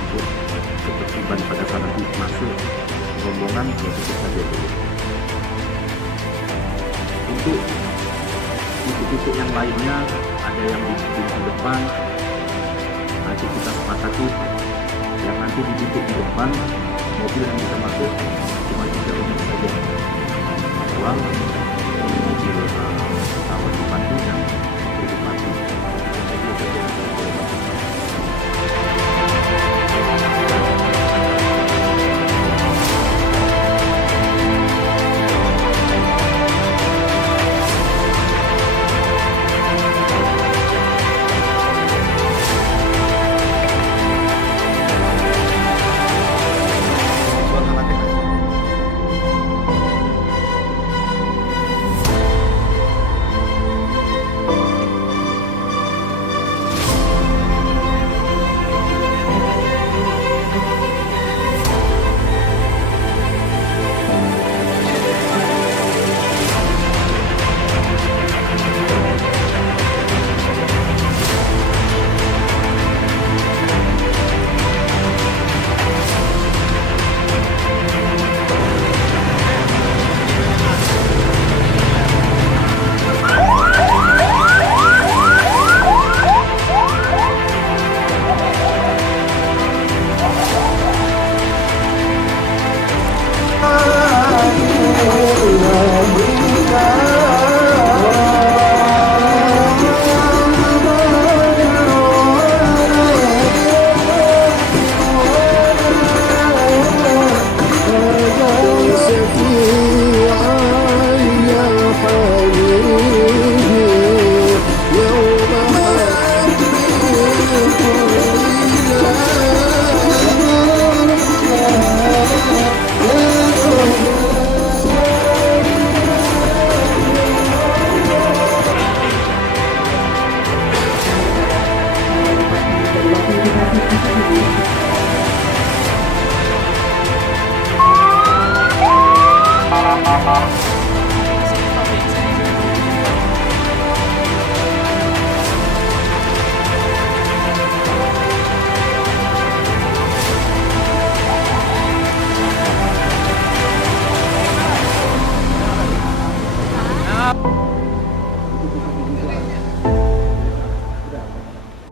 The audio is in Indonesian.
untuk ketertiban pada saat nanti masuk rombongan ya tutup saja dulu. Untuk titik-titik yang lainnya ada yang di pintu depan, nanti kita sepakati yang nanti di titik di depan mobil yang bisa masuk cuma 3 unit saja, uang mobil pesawat Bupati dan mobil Bupati. Itu saja yang bisa boleh masuk.